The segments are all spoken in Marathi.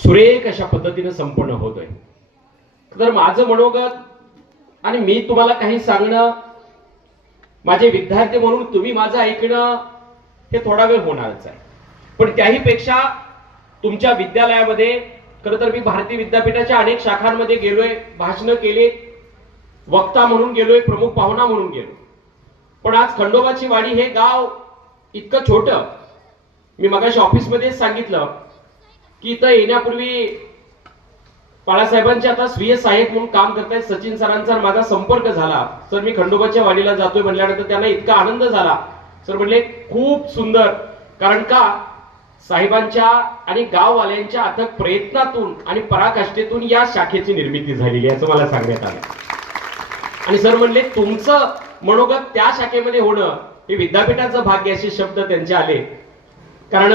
सुरेख अशा पद्धतीने संपन्न होतोय। तर माझं मनोगत आणि मी तुम्हाला काही सांगणं, माझे विद्यार्थी म्हणून तुम्ही माझं ऐकणं हे थोडा वेळ होणारच आहे, पण त्याही पेक्षा तुमच्या विद्यालयामध्ये खरं तर मी भारतीय विद्यापीठाच्या अनेक शाखांमध्ये गेलोय, भाषणं केली, वक्ता म्हणून गेलोय, प्रमुख पाहुणा म्हणून गेलो। पण आज खंडोबाची वाडी हे गाव इतकं छोटं, मी मगाशी ऑफिसमध्ये सांगितलं की इथं येण्यापूर्वी बाळासाहेबांचे आता स्वीय सहाय्यक म्हणून काम करतायत सचिन सरांचा माझा संपर्क झाला। सर मी खंडोबाच्या वाडीला जातोय म्हणल्यानंतर त्यांना इतका आनंद झाला। सर म्हणले खूप सुंदर, कारण का साहेबांच्या आणि गाववाल्यांच्या अथक प्रयत्नातून आणि पराकाष्ठेतून या शाखेची निर्मिती झालेली आहे असं मला सांगण्यात आलं। आणि सर म्हणले तुमचं मनोगत त्या शाखेमध्ये होणं हे विद्यापीठाचं भाग्य असे शब्द त्यांचे आले, कारण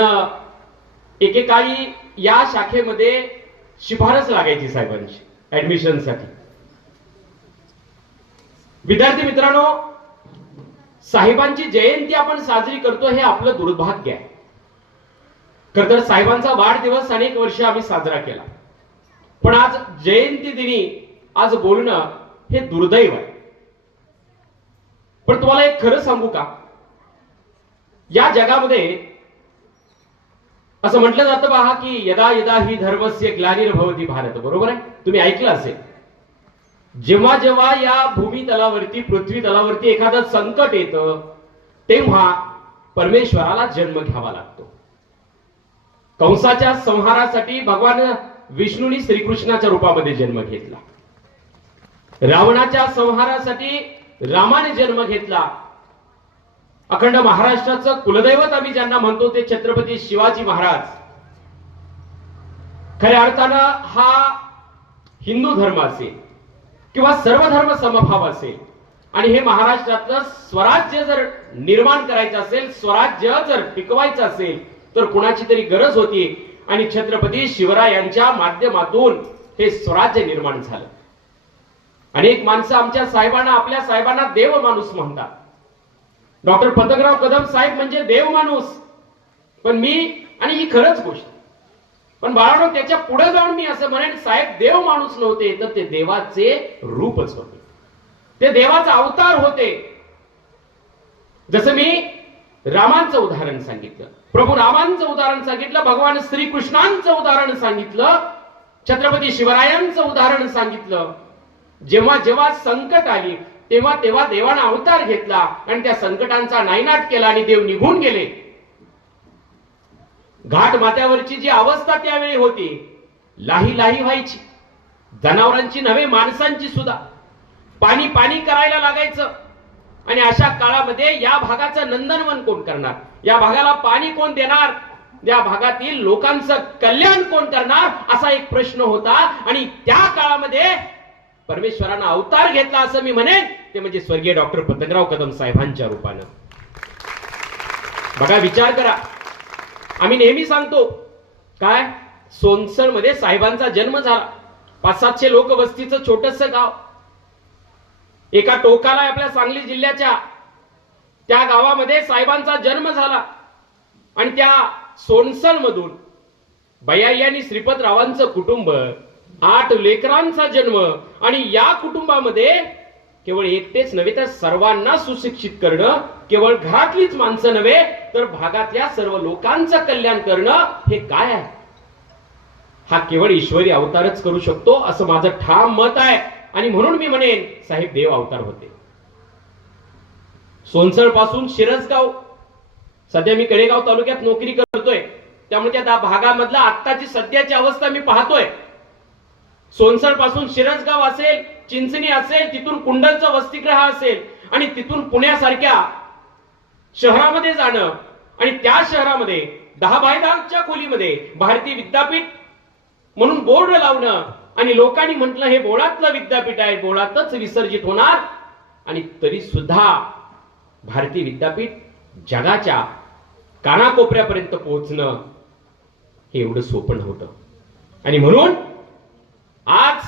एकेकाळी या शाखेमध्ये शिफारस लागायची साहेबांची ऍडमिशनसाठी। विद्यार्थी मित्रांनो, साहेबांची जयंती आपण साजरी करतो हे आपलं दुर्भाग्य आहे। खरं तर साहेबांचा वाढदिवस अनेक वर्ष आम्ही साजरा केला, पण आज जयंती दिनी आज बोलणं हे दुर्दैव आहे। पण तुम्हाला एक खरं सांगू का, या जगामध्ये असं म्हटलं जातं पहा की यदा यदा ही धर्मस्य ग्लानिर्भवती भारत, बरोबर आहे, तुम्ही ऐकलं असेल। जेव्हा जेव्हा या भूमी तलावरती पृथ्वी तलावरती एखादं संकट येतं तेव्हा परमेश्वराला जन्म घ्यावा लागतो। कंसाच्या संहारासाठी भगवान विष्णूंनी श्रीकृष्णाच्या रूपामध्ये जन्म घेतला, रावणाच्या संहारासाठी रामाने जन्म घेतला, अखंड महाराष्ट्राचं कुलदैवत आम्ही ज्यांना म्हणतो ते छत्रपती शिवाजी महाराज। खऱ्या अर्थानं हा हिंदू धर्म असेल किंवा सर्व धर्म समभाव असेल आणि हे महाराष्ट्रातलं स्वराज्य जर निर्माण करायचं असेल, स्वराज्य जर टिकवायचं असेल तर कुणाची तरी गरज होती आणि छत्रपती शिवरायांच्या माध्यमातून हे स्वराज्य निर्माण झालं। अनेक माणसं आमच्या साहेबांना, आपल्या साहेबांना देव माणूस म्हणतात। डॉक्टर पतंगराव कदम साहेब म्हणजे देव माणूस, पण मी, आणि ही खरंच गोष्ट, पण बाळांनो त्याच्या पुढे जाऊन मी असं म्हणेन साहेब देव माणूस नव्हते तर ते देवाचे रूपच होते, ते देवाचा अवतार होते। जसं मी रामांचं उदाहरण सांगितलं, प्रभू रामांचं उदाहरण सांगितलं, भगवान श्रीकृष्णांचं उदाहरण सांगितलं, छत्रपती शिवरायांचं उदाहरण सांगितलं। जेव्हा जेव्हा संकट आली तेव्हा तेव्हा देवाने अवतार घेतला आणि त्या संकटांचा नायनाट केला आणि देव निघून गेले। घाट माथ्यावरची जी अवस्था त्यावेळी होती, लाही लाही व्हायची, जनावरांची नव्हे माणसांची सुद्धा पाणी पाणी करायला लागायचं। आणि अशा काळामध्ये या भागाचं नंदनवन कोण करणार, या भागाला पाणी कोण देणार, या भागातील लोकांचं कल्याण कोण करणार, असा एक प्रश्न होता। आणि त्या काळामध्ये परमेश्वरानं अवतार घेतला असं मी म्हणेन ते म्हणजे स्वर्गीय डॉक्टर पतंगराव कदम साहेबांच्या रूपानं। बघा विचार करा, आम्ही नेहमी सांगतो काय, सोनसर मध्ये साहेबांचा जन्म झाला, 500-700 लोक वस्तीचं छोटंसं गाव, एका टोकाला आपल्या सांगली जिल्ह्याच्या त्या गावामध्ये साहेबांचा जन्म झाला। आणि त्या सोनसर मधून बयाई आणि श्रीपतरावांचं कुटुंब, 8 लेकरांचा जन्म, आणि या कुटुंबामध्ये केवळ एकटेच नव्हे तर सर्वांना सुशिक्षित करणं, केवळ घरातलीच माणसं नव्हे तर भागातल्या सर्व लोकांचं कल्याण करणं हे काय आहे, हा केवळ ईश्वरी अवतारच करू शकतो असं माझं ठाम मत आहे। आणि म्हणून मी म्हणेन साहेब देव अवतार होते। सोनसर पासून शिरसगाव, सध्या मी कडेगाव तालुक्यात नोकरी करतोय त्यामुळे त्या भागामधला आत्ताची सध्याची अवस्था मी पाहतोय। सोनसर पासून शिरसगाव असेल, चिंचणी असेल, तिथून कुंडलचा वसतिगृह असेल आणि तिथून पुण्यासारख्या शहरामध्ये जाणं आणि त्या शहरामध्ये 10 बाय 10च्या खोलीमध्ये भारतीय विद्यापीठ म्हणून बोर्ड लावणं आणि लोकांनी म्हटलं हे बोळातलं विद्यापीठ आहे, बोळातच विसर्जित होणार, आणि तरी सुद्धा भारतीय विद्यापीठ जगाच्या कानाकोपऱ्यापर्यंत पोहोचणं हे एवढं सोपं नव्हतं। आणि म्हणून आज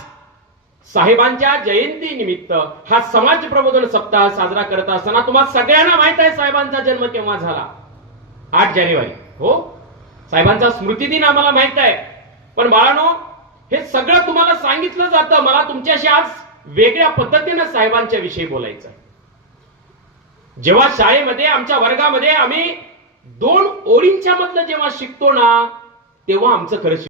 साहेबांच्या जयंती निमित्त हा समाज प्रबोधन सप्ताह साजरा करत असताना तुम्हाला सगळ्यांना माहित आहे साहेबांचा जन्म केव्हा झाला, 8 जानेवारी। हो, साहेबांचा स्मृती दिन आम्हाला माहित आहे, पण बाळानो, हे सगळं तुम्हाला सांगितलं जातं. मला तुमच्याशी आज वेगळ्या पद्धतीनं साहेबांच्या विषयी बोलायचं. जेव्हा शाळेमध्ये आमच्या वर्गामध्ये आम्ही 2 ओळींच्या मधलं जेव्हा शिकतो ना, तेव्हा आमचं खरं